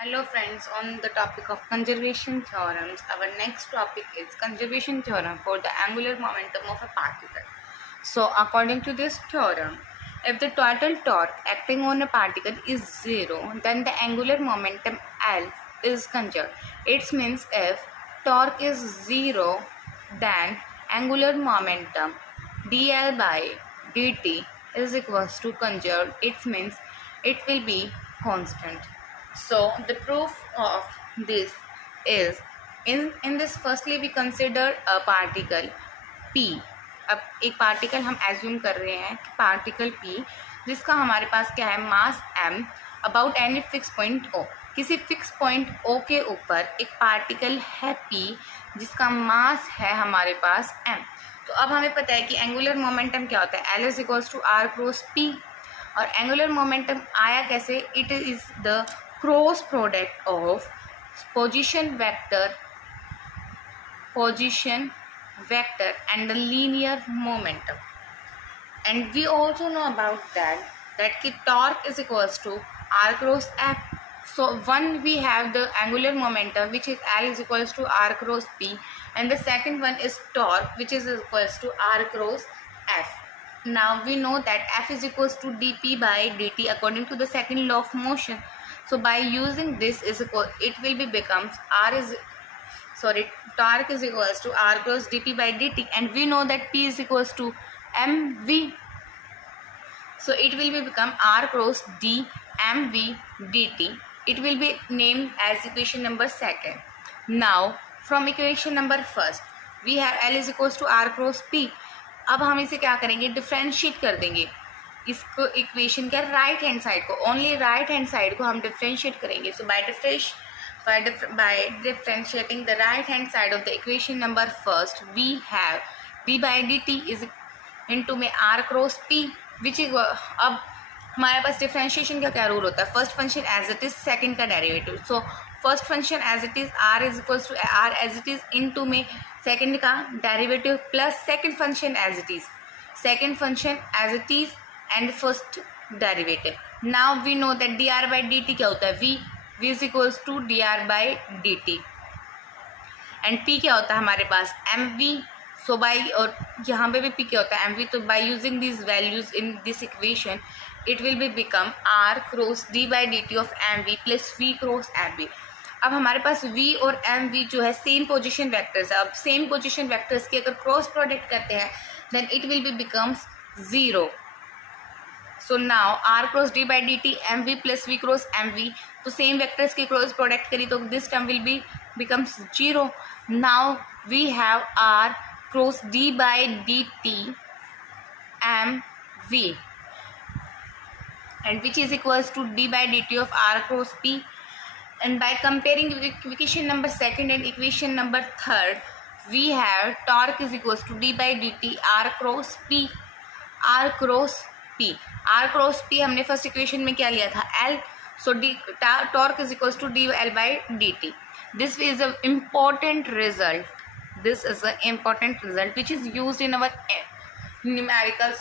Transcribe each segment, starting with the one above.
Hello friends, on the topic of conservation theorems, our next topic is conservation theorem for the angular momentum of a particle. So according to this theorem, if the total torque acting on a particle is 0, then the angular momentum L is conserved. It means if torque is 0, then angular momentum dl by dt is equals to conserved. It means it will be constant. So the proof of this is in this firstly we consider a particle P. अब एक particle हम assume कर रहे हैं कि particle P जिसका हमारे पास क्या है मास m about any fix point O. किसी फिक्स पॉइंट O के ऊपर एक पार्टिकल है P जिसका मास है हमारे पास m. तो अब हमें पता है कि एंगुलर मोमेंटम क्या होता है, L is equals to R cross P. और एंगुलर मोमेंटम आया कैसे, it is the cross product of position vector and the linear momentum. And we also know about that ki torque is equals to R cross F. So one we have the angular momentum which is L is equals to R cross P, and the second one is torque which is equals to R cross F. Now we know that F is equals to dP by dt according to the second law of motion. So by using this is equal, it will be becomes torque is equals to R cross dP by dt, and we know that P is equals to mv. So it will be become R cross d mv dt. It will be named as equation number second. Now from equation number first we have L is equals to R cross P. अब हम इसे क्या करेंगे, differentiate कर देंगे इसको, equation के right hand side को, ओनली राइट हैंड साइड को हम डिफ्रेंशिएट करेंगे. सो by differentiating the right hand side of the equation number first, we have d by dt is into में r cross p, which is अब हमारे पास differentiation का क्या rule होता है, first function as it is, second का derivative. So first function as it is r is equals to r as it is into में second का derivative plus second function as it is and first derivative. Now we know that dr by dt क्या होता है, v is equals to dr by dt, and p क्या होता है हमारे पास mv. So by, और यहाँ पे भी p क्या होता है mv. तो by using this values in this equation it will be become r cross d by dt of mv plus v cross mv. अब हमारे पास v और mv जो है सेम पोजीशन वेक्टर्स है. अब सेम पोजीशन वेक्टर्स की अगर क्रॉस प्रोडक्ट करते हैं then it will be becomes 0. So now r cross d by dt mv plus v cross mv, तो सेम वेक्टर्स की क्रॉस प्रोडक्ट करी तो this term will be becomes 0. Now we have r cross d by dt mv and which is equals to d by dt of r cross p. And by comparing equation number second and equation number third, we have torque is equals to d by dt r cross p. r cross p हमने first equation में क्या लिया था, l. So torque is equals to dl by dt. This is an important result. Which is used in our numericals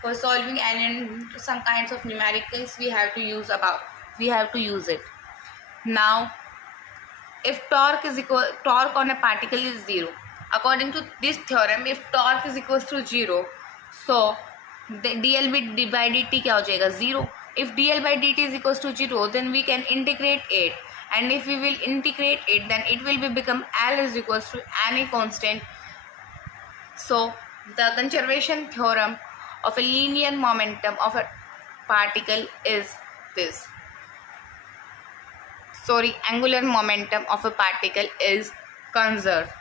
for solving, and in some kinds of numericals we have to use it. Now if torque on a particle is 0, according to this theorem if torque is equals to 0, so the dl by dt क्या हो जाएगा, 0. If dl by dt is equals to 0, then we can integrate it, and if we will integrate it then it will be become L is equals to any constant. So the conservation theorem of a linear momentum of a particle is this. Angular momentum of a particle is conserved.